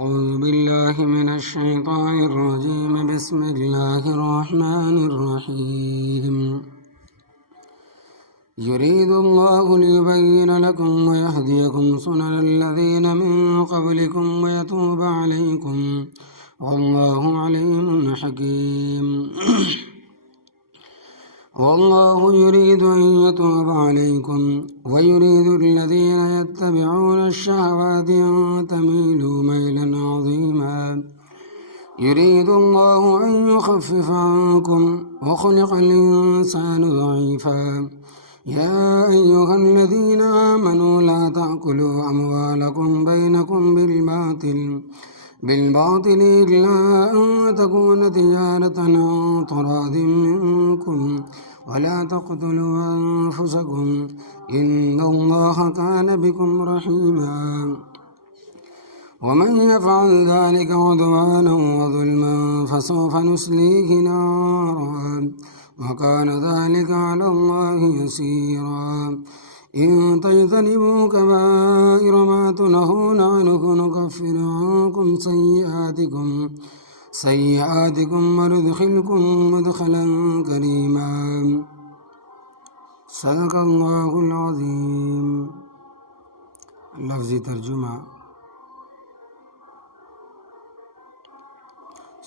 أعوذ بالله من الشيطان الرجيم بسم الله الرحمن الرحيم يريد الله ليبين لكم ويهديكم سنن الذين من قبلكم ويتوب عليكم والله عليم حكيم والله يريد أن يتوب عليكم ويريد الذين يتبعون الشهوات أن تميلوا ميلا عظيما يريد الله أن يخفف عنكم وخلق الإنسان ضعيفا يا أيها الذين آمنوا لا تأكلوا أموالكم بينكم بالباطل إلا أن تكون تجارة عن تراض منكم ولا تقتلوا أنفسكم إن الله كان بكم رحيما ومن يفعل ذلك عدوانا وظلما فسوف نصليه نارا وكان ذلك على الله يسيرا إن تجتنبوا كبائر ما تنهون عنه نكفر عنكم سيئاتكم وندخلكم مدخلا كريما صدق اللہ العظیم۔ لفظی ترجمہ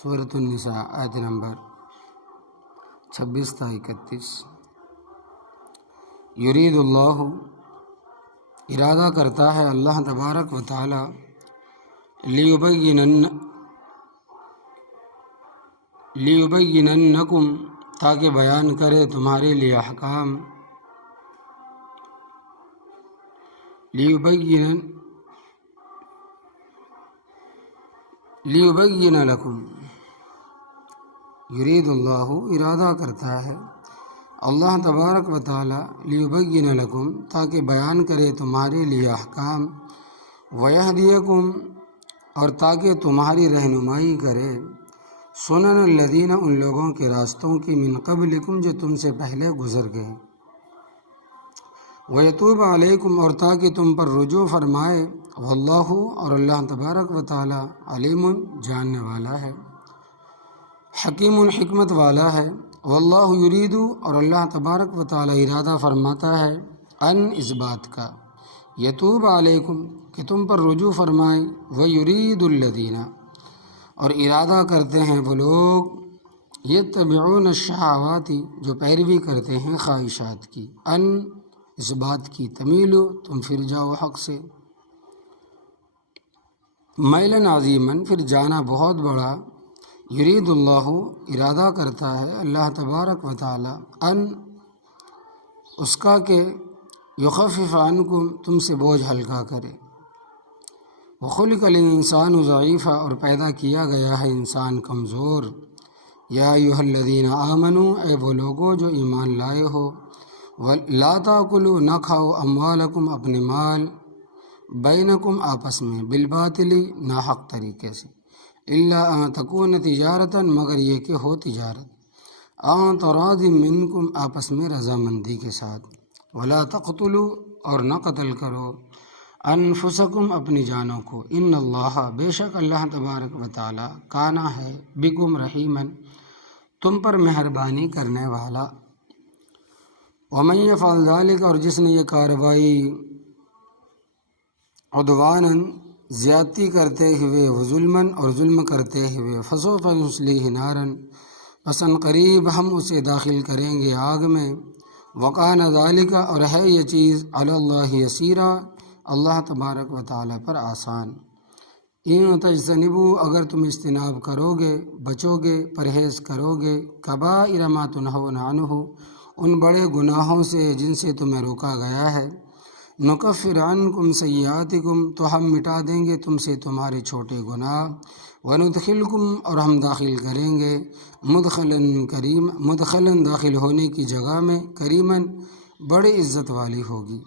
سورۃ النساء آیت نمبر 26 تا 31۔ یرید اللہ، ارادہ کرتا ہے اللہ تبارک و تعالی، لیبیننکم، تاکہ بیان کرے تمہارے لیے احکام، لیبین لکم، یرید اللہ، ارادہ کرتا ہے اللہ تبارک و تعالی، لیبین لکم، تاکہ بیان کرے تمہارے لیے احکام، ویہدیکم، اور تاکہ تمہاری رہنمائی کرے، سنن الذین، ان لوگوں کے راستوں کی، من قبلکم، جو تم سے پہلے گزر گئے، ویتوب علیکم، اور تاکہ تم پر رجوع فرمائے، واللہ، اور اللہ تبارک و تعالی، علیم، جاننے والا ہے، حکیم، حکمت والا ہے، واللہ یرید، اور اللہ تبارک و تعالی ارادہ فرماتا ہے، ان، اس بات کا، یتوب علیکم، کہ تم پر رجوع فرمائے، ویرید الذین، اور ارادہ کرتے ہیں وہ لوگ، یتبعون الشہوات، جو پیروی کرتے ہیں خواہشات کی، ان، اس بات کی، تمیلو، تم پھر جاؤ حق سے، میلاً عظیماً، پھر جانا بہت بڑا، یرید اللہ، ارادہ کرتا ہے اللہ تبارک و تعالی، ان، اس کا کہ یخفف عنکم، تم سے بوجھ ہلکا کرے، وخلق الانسان ضعیفا، اور پیدا کیا گیا ہے انسان کمزور، یا ایھا الذین آمنوا، اے وہ لوگو جو ایمان لائے ہو، لا تاکلوا، نہ کھاؤ، اموالکم، اپنے مال، بینکم، آپس میں، بالباطل، ناحق طریقے سے، الا ان تکون تجارتا، مگر یہ کہ ہو تجارت، ان تراض منکم، آپس میں رضامندی کے ساتھ، ولا تقتلوا، اور نہ قتل کرو، انفسکم، اپنی جانوں کو، ان اللہ، بے شک اللہ تبارک و تعالی، کانا ہے، بکم رحیما، تم پر مہربانی کرنے والا، ومن یفعل ذلک، اور جس نے یہ کارروائی، عدوانا، زیادتی کرتے ہوئے، وظلماً، اور ظلم کرتے ہوئے، فسوف نصلیہ نارا، پس ان قریب ہم اسے داخل کریں گے آگ میں، وکان ذالک، اور ہے یہ چیز، علی اللہ یسیرا، اللہ تبارک و تعالی پر آسان، ان تجتنبوا، اگر تم اجتناب کرو گے، بچو گے، پرہیز کرو گے، کبائر ما تنہون عنہ، ان بڑے گناہوں سے جن سے تمہیں روکا گیا ہے، نکفر عنکم سیئاتکم، تو ہم مٹا دیں گے تم سے تمہارے چھوٹے گناہ، وندخلکم، اور ہم داخل کریں گے، مدخلاً، داخل ہونے کی جگہ میں، کریماً، بڑی عزت والی ہوگی۔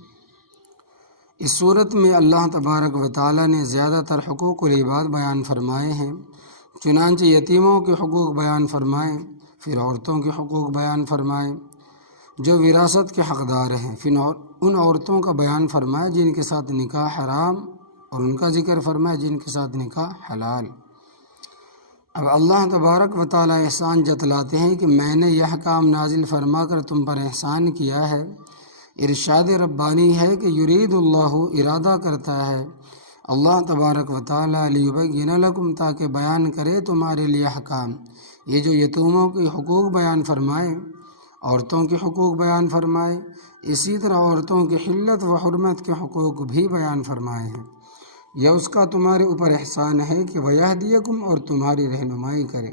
اس صورت میں اللہ تبارک و تعالیٰ نے زیادہ تر حقوق العباد بیان فرمائے ہیں، چنانچہ یتیموں کے حقوق بیان فرمائے، پھر عورتوں کے حقوق بیان فرمائے جو وراثت کے حقدار ہیں، پھر ان عورتوں کا بیان فرمایا جن کے ساتھ نکاح حرام اور ان کا ذکر فرمایا جن کے ساتھ نکاح حلال۔ اب اللہ تبارک و تعالیٰ احسان جتلاتے ہیں کہ میں نے یہ احکام نازل فرما کر تم پر احسان کیا ہے۔ ارشاد ربانی ہے کہ یرید اللہ، ارادہ کرتا ہے اللہ تبارک و تعالیٰ، لیبین لکم، تاکہ بیان کرے تمہارے لیے احکام۔ یہ جو یتیموں کے حقوق بیان فرمائے، عورتوں کے حقوق بیان فرمائے، اسی طرح عورتوں کی حلت و حرمت کے حقوق بھی بیان فرمائے ہیں۔ یہ اس کا تمہارے اوپر احسان ہے کہ ویہدیکم، اور تمہاری رہنمائی کرے،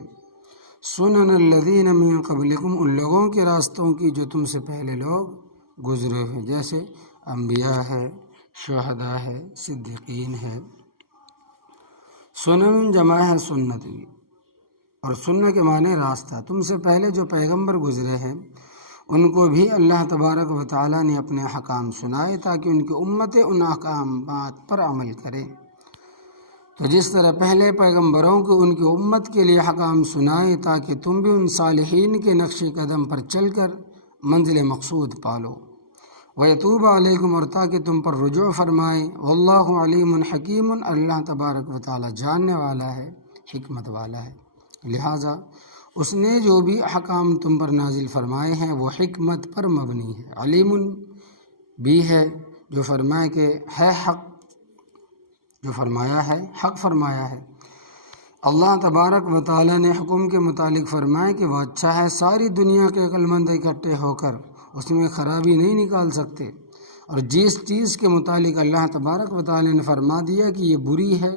سنن الذین من قبلکم، ان لوگوں کے راستوں کی جو تم سے پہلے لوگ گزرے ہوئے، جیسے انبیاء ہے، شہداء ہے، صدیقین ہے۔ سنن جمع ہے سنت کی، اور سنت کے معنی راستہ۔ تم سے پہلے جو پیغمبر گزرے ہیں ان کو بھی اللہ تبارک و تعالیٰ نے اپنے احکام سنائے تاکہ ان کی امت ان احکامات پر عمل کرے۔ تو جس طرح پہلے پیغمبروں کو ان کی امت کے لیے احکام سنائے تاکہ تم بھی ان صالحین کے نقش قدم پر چل کر منزل مقصود پالو۔ وَيَتُوبَ عَلَيْكُمْ، اور تاکہ تم پر رجوع فرمائے۔ وَاللَّهُ عَلِيمٌ حَكِيمٌ، اللہ تبارک و تعالیٰ جاننے والا ہے، حکمت والا ہے۔ لہٰذا اس نے جو بھی احکام تم پر نازل فرمائے ہیں وہ حکمت پر مبنی ہے۔ علیم بھی ہے، جو فرمائے کہ ہے حق، جو فرمایا ہے حق فرمایا ہے۔ اللہ تبارک و تعالیٰ نے حکم کے متعلق فرمایا کہ وہ اچھا ہے، ساری دنیا کے عقل مند اکٹھے ہو کر اس میں خرابی نہیں نکال سکتے، اور جس چیز کے متعلق اللہ تبارک و تعالیٰ نے فرما دیا کہ یہ بری ہے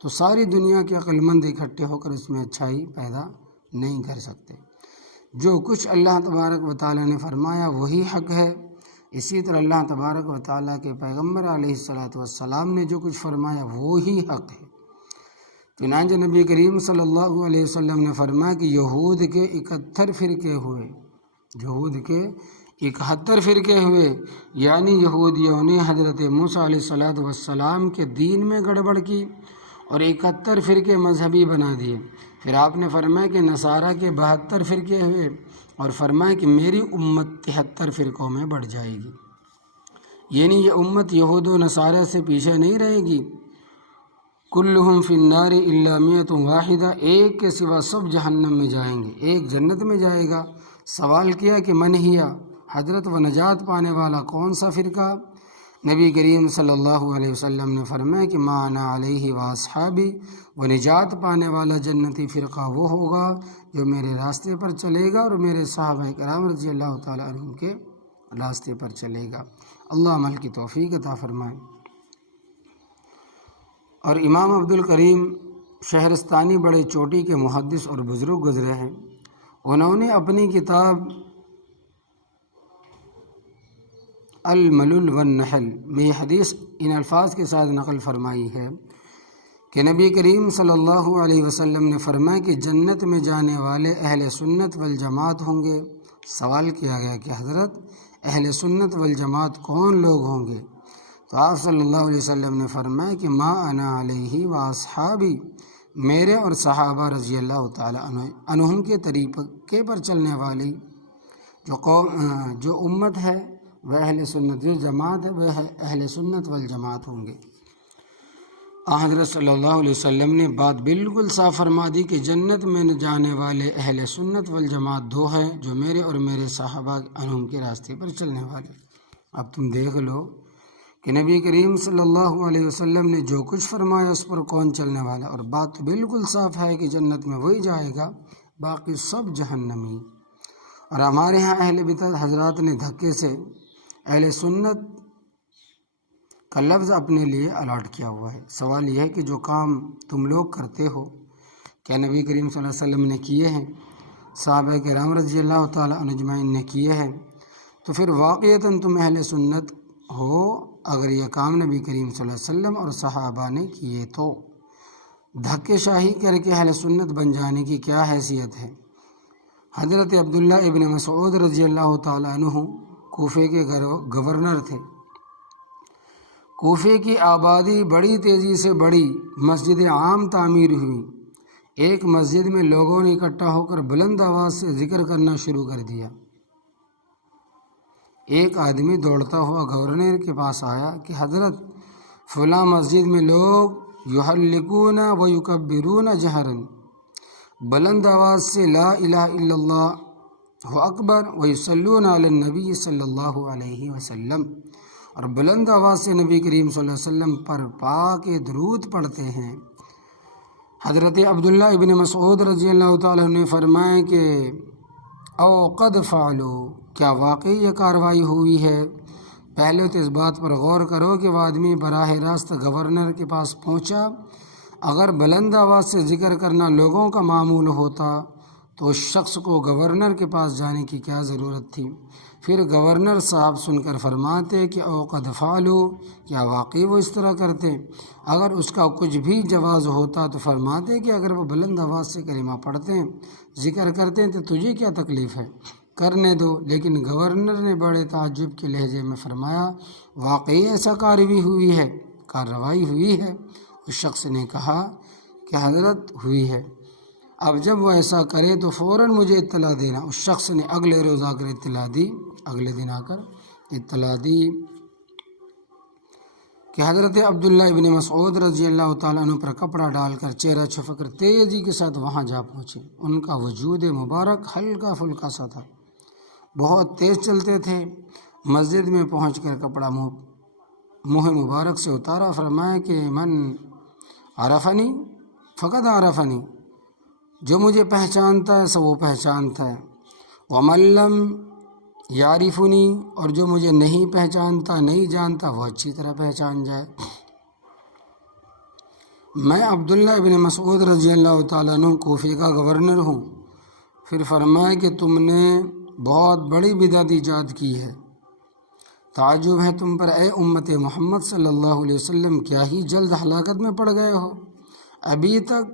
تو ساری دنیا کے عقل مند اکٹھے ہو کر اس میں اچھائی پیدا نہیں کر سکتے۔ جو کچھ اللہ تبارک و تعالیٰ نے فرمایا وہی حق ہے۔ اسی طرح اللہ تبارک و تعالیٰ کے پیغمبر علیہ السلام نے جو کچھ فرمایا وہی حق ہے۔ چنانچہ نبی کریم صلی اللہ علیہ وسلم نے فرمایا کہ یہود کے 71 فرقے ہوئے، یہود کے 71 فرقے ہوئے، یعنی یہودیوں نے حضرت موسیٰ علیہ السلام کے دین میں گڑبڑ کی اور 71 فرقے مذہبی بنا دیے۔ پھر آپ نے فرمایا کہ نصارہ کے 72 فرقے ہوئے، اور فرمایا کہ میری امت 73 فرقوں میں بڑھ جائے گی، یعنی یہ امت یہود و نصارہ سے پیچھے نہیں رہے گی۔ کلہم فی النار الا میۃ واحدہ، ایک کے سوا سب جہنم میں جائیں گے، ایک جنت میں جائے گا۔ سوال کیا کہ من ہی، حضرت و نجات پانے والا کون سا فرقہ؟ نبی کریم صلی اللہ علیہ وسلم نے فرمایا کہ ما انا علیہ واصحابی، وہ نجات پانے والا جنتی فرقہ وہ ہوگا جو میرے راستے پر چلے گا اور میرے صحابہ کرام رضی اللہ تعالیٰ عنہم کے راستے پر چلے گا۔ اللہ عمل کی توفیق عطا فرمائے۔ اور امام عبد الکریم شہرستانی بڑے چوٹی کے محدث اور بزرگ گزرے ہیں، انہوں نے اپنی کتاب الملل والنحل میں حدیث ان الفاظ کے ساتھ نقل فرمائی ہے کہ نبی کریم صلی اللہ علیہ وسلم نے فرمایا کہ جنت میں جانے والے اہل سنت والجماعت ہوں گے۔ سوال کیا گیا کہ حضرت اہل سنت والجماعت کون لوگ ہوں گے؟ تو آپ صلی اللہ علیہ وسلم نے فرمایا کہ ما انا علیہ واصحابی، میرے اور صحابہ رضی اللہ تعالیٰ عنہم کے طریقے پر چلنے والی جو امت ہے وہ اہل سنت، جو جماعت ہے وہ اہل سنت والجماعت ہوں گے۔ حضرت صلی اللہ علیہ وسلم نے بات بالکل صاف فرما دی کہ جنت میں جانے والے اہل سنت والجماعت دو ہیں، جو میرے اور میرے صحابہ عنہم کے راستے پر چلنے والے۔ اب تم دیکھ لو کہ نبی کریم صلی اللہ علیہ وسلم نے جو کچھ فرمایا اس پر کون چلنے والا، اور بات تو بالکل صاف ہے کہ جنت میں وہی جائے گا، باقی سب جہنمی۔ اور ہمارے ہاں اہل بدعت حضرات نے دھکے سے اہل سنت کا لفظ اپنے لیے الاٹ کیا ہوا ہے۔ سوال یہ ہے کہ جو کام تم لوگ کرتے ہو کیا نبی کریم صلی اللہ علیہ وسلم نے کیے ہیں، صحابہ کرام رضی اللہ تعالیٰ عنہ اجمعین نے کیے ہیں، تو پھر واقعتاً تم اہل سنت ہو اگر یہ کام نبی کریم صلی اللہ علیہ وسلم اور صحابہ نے کیے تو۔ دھکے شاہی کر کے اہل سنت بن جانے کی کیا حیثیت ہے؟ حضرت عبداللہ ابن مسعود رضی اللہ تعالیٰ عنہ کوفے کے گورنر تھے۔ کوفے کی آبادی بڑی تیزی سے بڑھی، مسجد عام تعمیر ہوئی۔ ایک مسجد میں لوگوں نے اکٹھا ہو کر بلند آواز سے ذکر کرنا شروع کر دیا۔ ایک آدمی دوڑتا ہوا گورنر کے پاس آیا کہ حضرت فلاں مسجد میں لوگ یحلقون و یکبرون جہرن، بلند آواز سے لا الہ الا اللہ اکبر و یصلون علی النبی صلی اللہ علیہ وسلم، اور بلند آواز سے نبی کریم صلی اللہ علیہ وسلم پر پاک درود پڑھتے ہیں۔ حضرت عبداللہ ابن مسعود رضی اللہ تعالیٰ عنہ نے فرمایا کہ او قد فعلوا، کیا واقعی یہ کارروائی ہوئی ہے؟ پہلے تو اس بات پر غور کرو کہ وہ آدمی براہ راست گورنر کے پاس پہنچا، اگر بلند آواز سے ذکر کرنا لوگوں کا معمول ہوتا تو اس شخص کو گورنر کے پاس جانے کی کیا ضرورت تھی؟ پھر گورنر صاحب سن کر فرماتے کہ او قد فعلوا، کیا واقعی وہ اس طرح کرتے؟ اگر اس کا کچھ بھی جواز ہوتا تو فرماتے کہ اگر وہ بلند آواز سے کلمہ پڑھتے ہیں، ذکر کرتے ہیں تو تجھے کیا تکلیف ہے، کرنے دو۔ لیکن گورنر نے بڑے تعجب کے لہجے میں فرمایا واقعی ایسا کارروائی ہوئی ہے؟ اس شخص نے کہا کہ حضرت ہوئی ہے، اب جب وہ ایسا کرے تو فوراً مجھے اطلاع دینا۔ اس شخص نے اگلے روز آ کر اطلاع دی، اگلے دن آ کر اطلاع دی کہ حضرت عبداللہ ابن مسعود رضی اللہ تعالیٰ عنہ پر کپڑا ڈال کر چہرہ چھپا کر تیزی کے ساتھ وہاں جا پہنچے۔ ان کا وجود مبارک ہلکا پھلکا سا تھا، بہت تیز چلتے تھے۔ مسجد میں پہنچ کر کپڑا منہ مبارک سے اتارا، فرمایا کہ من عرفنی فقد عرفنی، جو مجھے پہچانتا ہے سو وہ پہچانتا ہے، ومن لم یعرفنی، اور جو مجھے نہیں پہچانتا نہیں جانتا وہ اچھی طرح پہچان جائے۔ میں عبداللہ ابن مسعود رضی اللہ تعالیٰ عنہ کوفے کا گورنر ہوں۔ پھر فرمایا کہ تم نے بہت بڑی بدعت ایجاد کی ہے، تعجب ہے تم پر اے امت محمد صلی اللہ علیہ وسلم، کیا ہی جلد ہلاکت میں پڑ گئے ہو؟ ابھی تک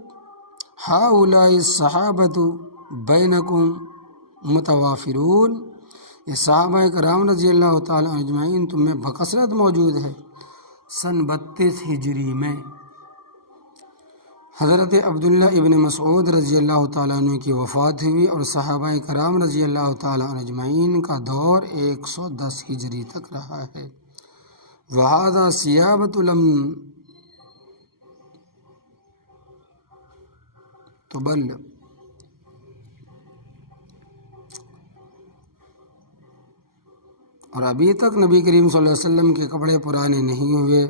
ہؤلاء الصحابۃ بینکم متوافرون، یہ صحابہ کرام رضی اللہ تعالیٰ اجمعین تم میں بکثرت موجود ہے۔ سن 32 ہجری میں حضرت عبداللہ ابن مسعود رضی اللہ تعالیٰ عنہ کی وفات ہوئی، اور صحابہ کرام رضی اللہ تعالیٰ عنہ اجمعین کا دور 110 ہجری تک رہا ہے۔ وَهَذَا صِيَابَةُ لَمْ تُبَلَّ، اور ابھی تک نبی کریم صلی اللہ علیہ وسلم کے کپڑے پرانے نہیں ہوئے،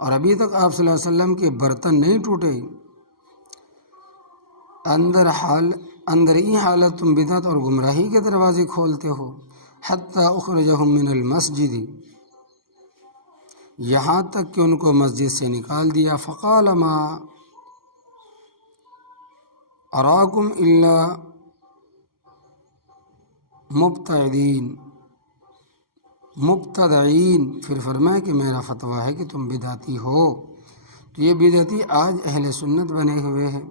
اور ابھی تک آپ صلی اللہ علیہ وسلم کے برتن نہیں ٹوٹے۔ اندر ہی حالت تم بدعت اور گمراہی کے دروازے کھولتے ہو۔ حتی اخرجہم من المسجد، یہاں تک کہ ان کو مسجد سے نکال دیا۔ فقال ما اراکم الا مبتدعین، پھر فرمایا کہ میرا فتویٰ ہے کہ تم بدعتی ہو۔ تو یہ بدعتی آج اہل سنت بنے ہوئے ہیں،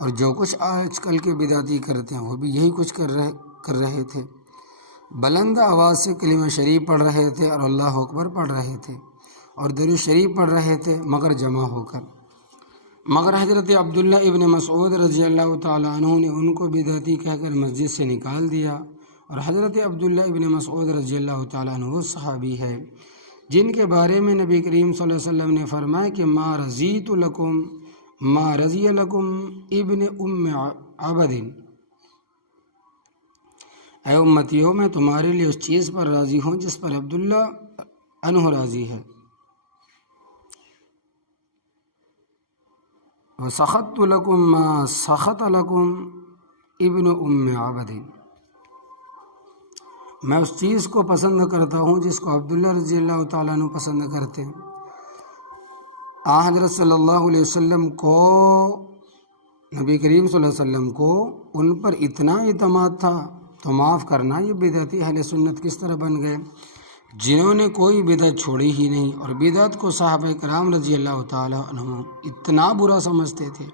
اور جو کچھ آج کل کے بدعتی کرتے ہیں وہ بھی یہی کچھ کر رہے تھے، بلند آواز سے کلمہ شریف پڑھ رہے تھے اور اللہ اکبر پڑھ رہے تھے اور درود شریف پڑھ رہے تھے، مگر جمع ہو کر۔ مگر حضرت عبداللہ ابن مسعود رضی اللہ تعالیٰ عنہ نے ان کو بدعتی کہہ کر مسجد سے نکال دیا، اور حضرت عبداللہ ابن مسعود رضی اللہ تعالیٰ عنہ وہ صحابی ہے جن کے بارے میں نبی کریم صلی اللہ علیہ وسلم نے فرمایا کہ ما رضی لکم ابن ام عبد، اے امتیوں میں تمہارے لیے اس چیز پر راضی ہوں جس پر عبداللہ عنہ راضی ہے، وَسَخَطْتُ لَكُمْ مَا سَخَطَ لَكُمْ ابن ام عبد، میں اس چیز کو پسند کرتا ہوں جس کو عبداللہ رضی اللہ تعالیٰ عنہ پسند کرتے ہیں۔ حضرت صلی اللہ علیہ وسلم کو، نبی کریم صلی اللہ علیہ وسلم کو ان پر اتنا اعتماد تھا تو معاف کرنا، یہ بدعتی اہل سنت کس طرح بن گئے جنہوں نے کوئی بدعت چھوڑی ہی نہیں، اور بدعت کو صحابہ کرام رضی اللہ تعالیٰ عنہ اتنا برا سمجھتے تھے،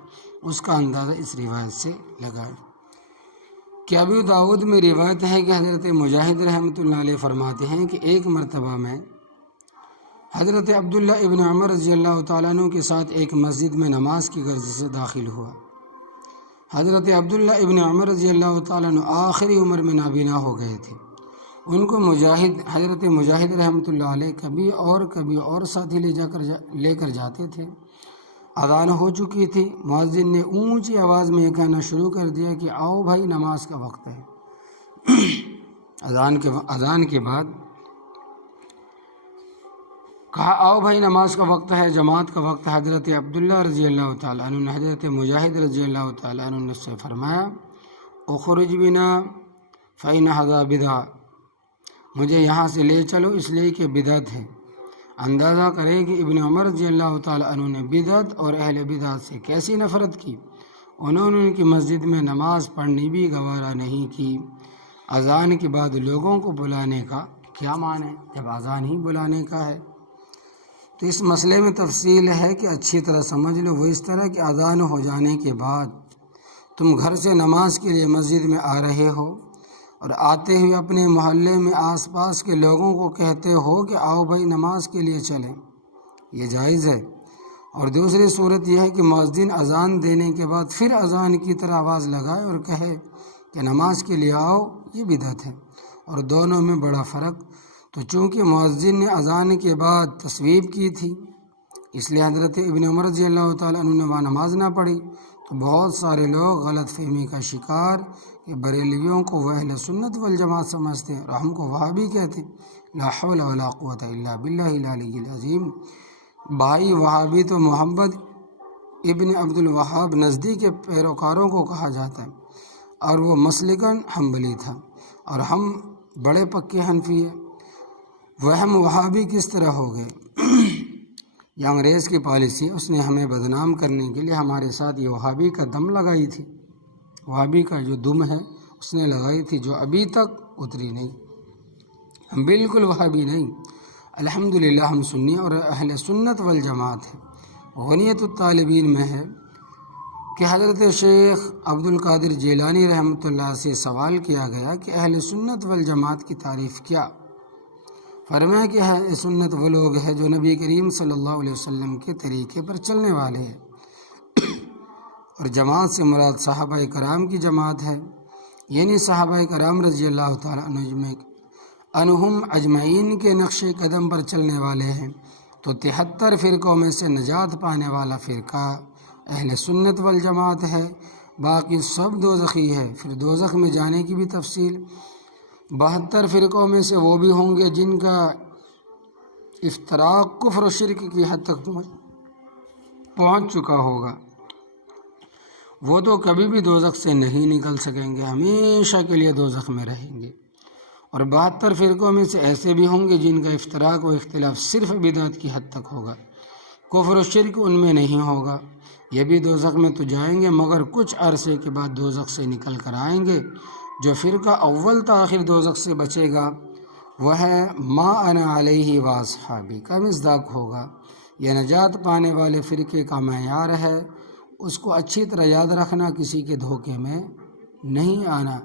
اس کا اندازہ اس روایت سے لگائیں کہ ابو داؤد میں روایت ہے کہ حضرت مجاہد رحمۃ اللہ علیہ فرماتے ہیں کہ ایک مرتبہ میں حضرت عبداللہ ابن عمر رضی اللہ تعالیٰ عنہ کے ساتھ ایک مسجد میں نماز کی غرض سے داخل ہوا۔ حضرت عبداللہ ابن عمر رضی اللہ تعالیٰ عنہ آخری عمر میں نابینا ہو گئے تھے، ان کو مجاہد حضرت مجاہد رحمۃ اللہ علیہ کبھی اور ساتھی لے کر جاتے تھے۔ اذان ہو چکی تھی، مؤذن نے اونچی آواز میں یہ کہنا شروع کر دیا کہ آؤ بھائی نماز کا وقت ہے۔ اذان کے بعد کہا آؤ بھائی نماز کا وقت ہے، جماعت کا وقت ہے۔ حضرت عبداللہ رضی اللہ تعالیٰ عنہ نے حضرت مجاہد رضی اللہ تعالیٰ عنہ نے سے فرمایا اخرج بنا فإن ھذا بدعہ، مجھے یہاں سے لے چلو اس لیے کہ بدعت ہے۔ اندازہ کرے کہ ابن عمر رضی اللہ تعالیٰ عنہ نے بدعت اور اہل بدعت سے کیسی نفرت کی۔ انہوں نے ان کی مسجد میں نماز پڑھنی بھی گوارا نہیں کی۔ اذان کے بعد لوگوں کو بلانے کا کیا معنی ہے جب اذان ہی بلانے کا ہے؟ تو اس مسئلے میں تفصیل ہے کہ اچھی طرح سمجھ لو۔ وہ اس طرح کہ اذان ہو جانے کے بعد تم گھر سے نماز کے لیے مسجد میں آ رہے ہو اور آتے ہوئے اپنے محلے میں آس پاس کے لوگوں کو کہتے ہو کہ آؤ بھائی نماز کے لیے چلیں، یہ جائز ہے۔ اور دوسری صورت یہ ہے کہ مؤذن اذان دینے کے بعد پھر اذان کی طرح آواز لگائے اور کہے کہ نماز کے لیے آؤ، یہ بدعت ہے۔ اور دونوں میں بڑا فرق، تو چونکہ مؤذن نے اذان کے بعد تصویب کی تھی اس لیے حضرت ابن عمر رضی اللہ تعالیٰ عنہ نے وہاں نماز نہ پڑھی، تو بہت سارے لوگ غلط فہمی کا شکار کہ بریلویوں کو وہ اہل سنت والجماعت سمجھتے ہیں اور ہم کو وہابی کہتے ہیں۔ لا حول ولا قوت الا باللہ العلی العظیم۔ بھائی وہابی تو محمد ابن عبد الوہاب نزدی کے پیروکاروں کو کہا جاتا ہے، اور وہ مسلکاً حنبلی تھا اور ہم بڑے پکے حنفی ہیں۔ وہ ہم وہابی کس طرح ہو گئے؟ یہ انگریز کی پالیسی، اس نے ہمیں بدنام کرنے کے لیے ہمارے ساتھ یہ وہابی کا دم لگائی تھی۔ وہابی کا جو دم ہے اس نے لگائی تھی، جو ابھی تک اتری نہیں۔ ہم بالکل وہابی نہیں، الحمدللہ ہم سنی اور اہل سنت والجماعت ہے۔ غنیت الطالبین میں ہے کہ حضرت شیخ عبد القادر جیلانی رحمۃ اللہ سے سوال کیا گیا کہ اہل سنت والجماعت کی تعریف کیا؟ فرمایا کہ اہل سنت وہ لوگ ہیں جو نبی کریم صلی اللہ علیہ وسلم کے طریقے پر چلنے والے ہیں، اور جماعت سے مراد صحابہ کرام کی جماعت ہے، یعنی صحابہ کرام رضی اللہ تعالیٰ عنہم اجمعین کے نقش قدم پر چلنے والے ہیں۔ تو 73 فرقوں میں سے نجات پانے والا فرقہ اہل سنت والجماعت ہے، باقی سب دوزخی ہے۔ پھر دوزخ میں جانے کی بھی تفصیل، 72 فرقوں میں سے وہ بھی ہوں گے جن کا افتراق کفر و شرک کی حد تک پہنچ چکا ہوگا، وہ تو کبھی بھی دوزخ سے نہیں نکل سکیں گے، ہمیشہ کے لیے دوزخ میں رہیں گے۔ اور 72 فرقوں میں سے ایسے بھی ہوں گے جن کا افتراق و اختلاف صرف بدعت کی حد تک ہوگا، کفر و شرک ان میں نہیں ہوگا، یہ بھی دوزخ میں تو جائیں گے مگر کچھ عرصے کے بعد دوزخ سے نکل کر آئیں گے۔ جو فرقہ اول تا آخر دوزخ سے بچے گا وہ ہے ما انا علیہ و اصحابی کا مصداق ہوگا۔ یہ نجات پانے والے فرقے کا معیار ہے، اس کو اچھی طرح یاد رکھنا، کسی کے دھوکے میں نہیں آنا۔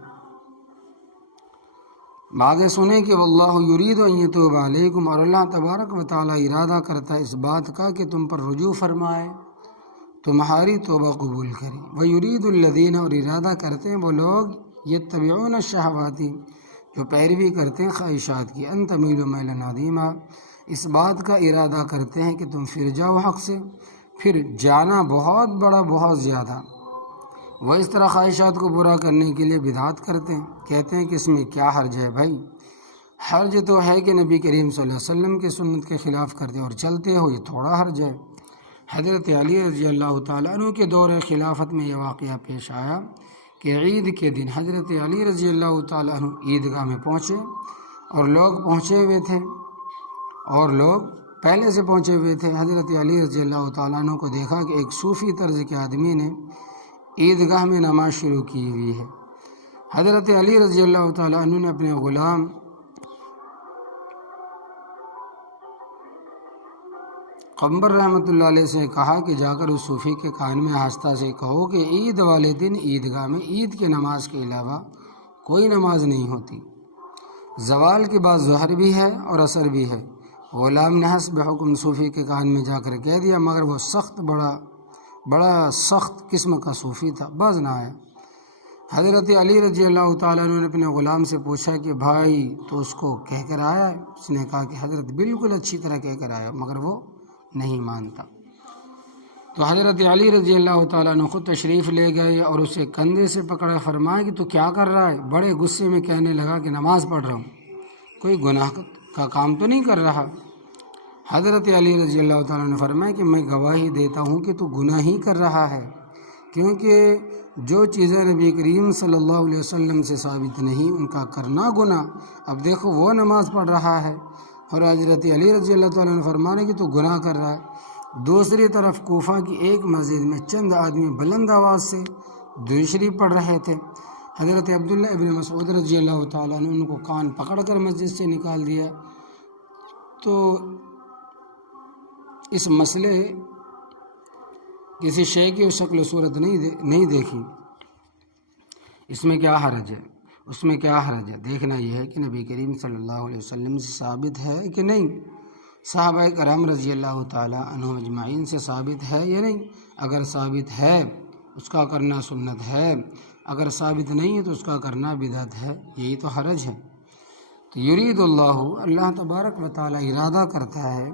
آگے سنیں کہ واللہ یرید ان یتوب علیکم، اور اللہ تبارک و تعالیٰ ارادہ کرتا ہے اس بات کا کہ تم پر رجوع فرمائے، تمہاری توبہ قبول کرے۔ ویرید الذین، اور ارادہ کرتے ہیں وہ لوگ یتبعون الشہوات، جو پیروی کرتے ہیں خواہشات کی، ان تمیلوا میلا عظیما، اس بات کا ارادہ کرتے ہیں کہ تم پھر جاؤ حق سے، پھر جانا بہت بڑا، بہت زیادہ۔ وہ اس طرح خواہشات کو برا کرنے کے لیے بدعات کرتے ہیں، کہتے ہیں کہ اس میں کیا حرج ہے بھائی؟ حرج تو ہے کہ نبی کریم صلی اللہ علیہ وسلم کی سنت کے خلاف کرتے اور چلتے ہو، یہ تھوڑا حرج ہے۔ حضرت علی رضی اللہ تعالیٰ عنہ کے دور خلافت میں یہ واقعہ پیش آیا کہ عید کے دن حضرت علی رضی اللہ تعالیٰ عنہ عیدگاہ میں پہنچے، اور لوگ پہنچے ہوئے تھے، اور لوگ پہلے سے پہنچے ہوئے تھے۔ حضرت علی رضی اللہ تعالیٰ عنہ کو دیکھا کہ ایک صوفی طرز کے آدمی نے عیدگاہ میں نماز شروع کی ہوئی ہے۔ حضرت علی رضی اللہ تعالیٰ عنہ نے اپنے غلام قمبر رحمۃ اللہ علیہ سے کہا کہ جا کر اس صوفی کے کان میں آہستہ سے کہو کہ عید والے دن عیدگاہ میں عید کے نماز کے علاوہ کوئی نماز نہیں ہوتی، زوال کے بعد ظہر بھی ہے اور عصر بھی ہے۔ غلام نے حسب حکم صوفی کے کان میں جا کر کہہ دیا، مگر وہ بڑا سخت قسم کا صوفی تھا، باز نہ آیا۔ حضرت علی رضی اللہ تعالیٰ عنہ نے اپنے غلام سے پوچھا کہ بھائی تو اس کو کہہ کر آیا ہے؟ اس نے کہا کہ حضرت بالکل اچھی طرح کہہ کر آیا، مگر وہ نہیں مانتا۔ تو حضرت علی رضی اللہ تعالیٰ عنہ خود تشریف لے گئے اور اسے کندھے سے پکڑا، فرمایا کہ تو کیا کر رہا ہے؟ بڑے غصے میں کہنے لگا کہ نماز پڑھ رہا ہوں، کوئی گناہ کا کام تو نہیں کر رہا۔ حضرت علی رضی اللہ تعالیٰ نے فرمایا کہ میں گواہی دیتا ہوں کہ تو گناہ ہی کر رہا ہے، کیونکہ جو چیزیں نبی کریم صلی اللہ علیہ وسلم سے ثابت نہیں ان کا کرنا گناہ۔ اب دیکھو وہ نماز پڑھ رہا ہے اور حضرت علی رضی اللہ تعالیٰ نے فرمایا کہ تو گناہ کر رہا ہے۔ دوسری طرف کوفہ کی ایک مسجد میں چند آدمی بلند آواز سے درود شریف پڑھ رہے تھے۔ حضرت عبداللہ ابن مسعود رضی اللہ تعالیٰ نے ان کو کان پکڑ کر مسجد سے نکال دیا۔ تو اس مسئلے کسی شے کی شکل و صورت نہیں دیکھی، اس میں کیا حرج ہے؟ اس میں کیا حرج ہے؟ دیکھنا یہ ہے کہ نبی کریم صلی اللہ علیہ وسلم سے ثابت ہے کہ نہیں، صحابہ کرام رضی اللہ تعالیٰ عنہم اجمعین سے ثابت ہے یا نہیں۔ اگر ثابت ہے اس کا کرنا سنت ہے، اگر ثابت نہیں ہے تو اس کا کرنا بدعت ہے، یہی تو حرج ہے۔ تو یرید اللہ تبارک و تعالیٰ ارادہ کرتا ہے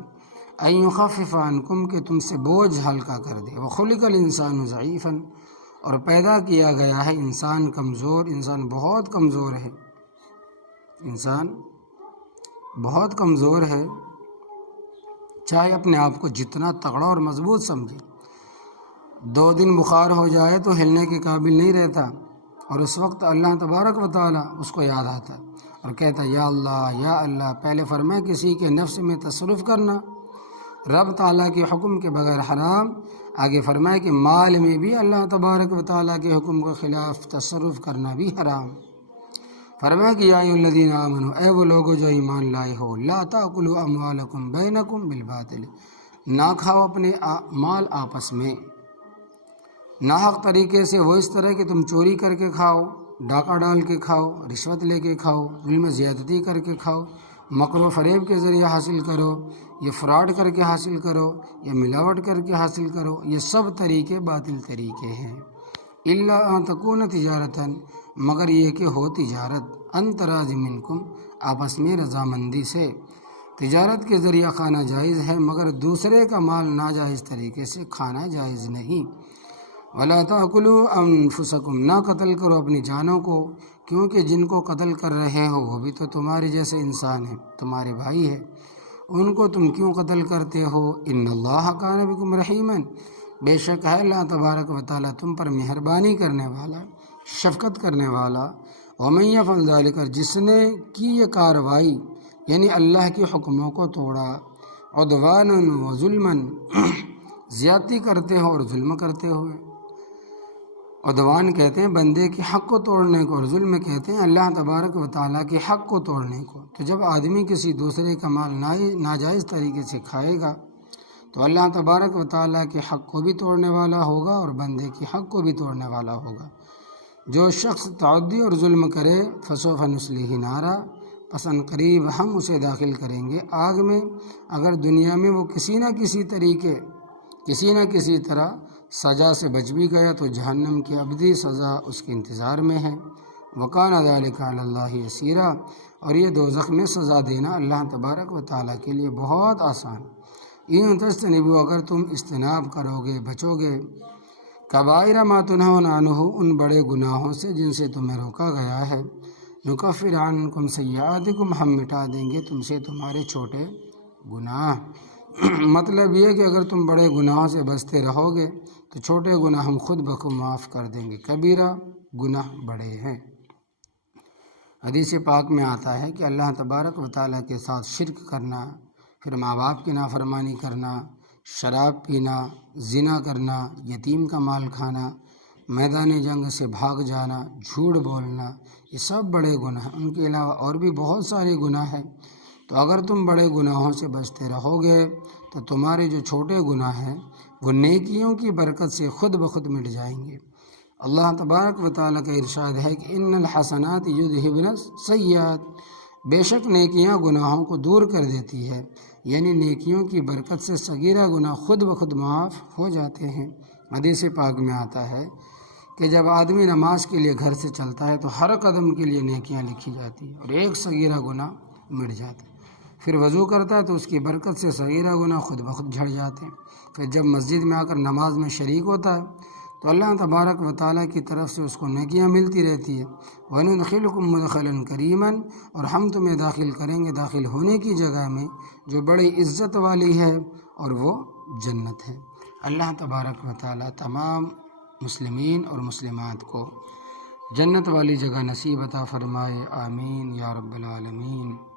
ان یخفف عنکم کہ تم سے بوجھ ہلکا کر دے۔ وخلق الانسان ضعیفا اور پیدا کیا گیا ہے انسان کمزور، انسان بہت کمزور ہے، انسان بہت کمزور ہے، چاہے اپنے آپ کو جتنا تگڑا اور مضبوط سمجھے، 2 دن بخار ہو جائے تو ہلنے کے قابل نہیں رہتا، اور اس وقت اللہ تبارک و تعالیٰ اس کو یاد آتا اور کہتا یا اللہ۔ پہلے فرمایا کسی کے نفس میں تصرف کرنا رب تعالیٰ کے حکم کے بغیر حرام، آگے فرمایا کہ مال میں بھی اللہ تبارک و تعالیٰ کے حکم کے خلاف تصرف کرنا بھی حرام۔ فرمایا کہ یا ایھا الذین آمنوا، اے وہ لوگو جو ایمان لائے ہو، لا تاکلوا اموالکم بینکم بالباطل، نہ کھاؤ اپنے مال آپس میں ناحق طریقے سے، وہ اس طرح کہ تم چوری کر کے کھاؤ، ڈاکہ ڈال کے کھاؤ، رشوت لے کے کھاؤ، ظلم زیادتی کر کے کھاؤ، مکر و فریب کے ذریعے حاصل کرو، یہ فراڈ کر کے حاصل کرو، یا ملاوٹ کر کے حاصل کرو، یہ سب طریقے باطل طریقے ہیں۔ الا ان تکون تجارتا، مگر یہ کہ ہو تجارت، ان تراض منکم، آپس میں رضامندی سے۔ تجارت کے ذریعہ کھانا جائز ہے، مگر دوسرے کا مال ناجائز طریقے سے کھانا جائز نہیں۔ ولا تاکلوا انفسکم، نہ قتل کرو اپنی جانوں کو، کیونکہ جن کو قتل کر رہے ہو وہ بھی تو تمہارے جیسے انسان ہیں، تمہارے بھائی ہیں، ان کو تم کیوں قتل کرتے ہو؟ ان اللہ کان بکم رحیما، بے شک ہے اللہ تبارک و تعالیٰ تم پر مہربانی کرنے والا، شفقت کرنے والا۔ ومن یفعل ذلک، جس نے کی یہ کارروائی یعنی اللہ کے حکموں کو توڑا، عدوانا و ظلما، زیادتی کرتے ہو اور ظلم کرتے ہوئے۔ عدوان کہتے ہیں بندے کے حق کو توڑنے کو، اور ظلم کہتے ہیں اللہ تبارک و تعالیٰ کے حق کو توڑنے کو۔ تو جب آدمی کسی دوسرے کا مال ناجائز طریقے سے کھائے گا تو اللہ تبارک و تعالیٰ کے حق کو بھی توڑنے والا ہوگا اور بندے کے حق کو بھی توڑنے والا ہوگا۔ جو شخص تعدی اور ظلم کرے فسوف نصلیہ نارا، پس ان قریب ہم اسے داخل کریں گے آگ میں۔ اگر دنیا میں وہ کسی نہ کسی طرح سزا سے بچ بھی گیا تو جہنم کی ابدی سزا اس کے انتظار میں ہے۔ وکان ذلک علی اللہ یسیرا، اور یہ دوزخ میں سزا دینا اللہ تبارک و تعالیٰ کے لیے بہت آسان۔ ان تجتنبوا، اگر تم اجتناب کرو گے، بچو گے، کبائر ما تنہون عنہ، ان بڑے گناہوں سے جن سے تمہیں روکا گیا ہے، نکفر عنکم سیئاتکم، ہم مٹا دیں گے تم سے تمہارے چھوٹے گناہ۔ مطلب یہ کہ اگر تم بڑے گناہوں سے بچتے رہو گے تو چھوٹے گناہ ہم خود بخود معاف کر دیں گے، کبیرہ گناہ بڑے ہیں۔ حدیث پاک میں آتا ہے کہ اللہ تبارک و تعالیٰ کے ساتھ شرک کرنا، پھر ماں باپ کی نافرمانی کرنا، شراب پینا، زنا کرنا، یتیم کا مال کھانا، میدان جنگ سے بھاگ جانا، جھوٹ بولنا، یہ سب بڑے گناہ ہیں۔ ان کے علاوہ اور بھی بہت سارے گناہ ہیں۔ تو اگر تم بڑے گناہوں سے بچتے رہو گے تو تمہارے جو چھوٹے گناہ ہیں وہ نیکیوں کی برکت سے خود بخود مٹ جائیں گے۔ اللہ تبارک و تعالیٰ کا ارشاد ہے کہ ان الحسنات یذہبن السیئات، بے شک نیکیاں گناہوں کو دور کر دیتی ہے، یعنی نیکیوں کی برکت سے صغیرہ گناہ خود بخود معاف ہو جاتے ہیں۔ حدیث پاک میں آتا ہے کہ جب آدمی نماز کے لیے گھر سے چلتا ہے تو ہر قدم کے لیے نیکیاں لکھی جاتی ہیں اور ایک صغیرہ گناہ مٹ جاتا ہے۔ پھر وضو کرتا ہے تو اس کی برکت سے صغیرہ گناہ خود بخود جھڑ جاتے ہیں۔ پھر جب مسجد میں آ کر نماز میں شریک ہوتا ہے تو اللہ تبارک و تعالیٰ کی طرف سے اس کو نیکیاں ملتی رہتی ہے۔ وَنُدْخِلُكُم مُدْخَلًا كَرِيمًا، اور ہم تمہیں داخل کریں گے داخل ہونے کی جگہ میں جو بڑی عزت والی ہے اور وہ جنت ہے۔ اللہ تبارک و تعالیٰ تمام مسلمین اور مسلمات کو جنت والی جگہ نصیب عطا فرمائے، آمین یا رب العالمین۔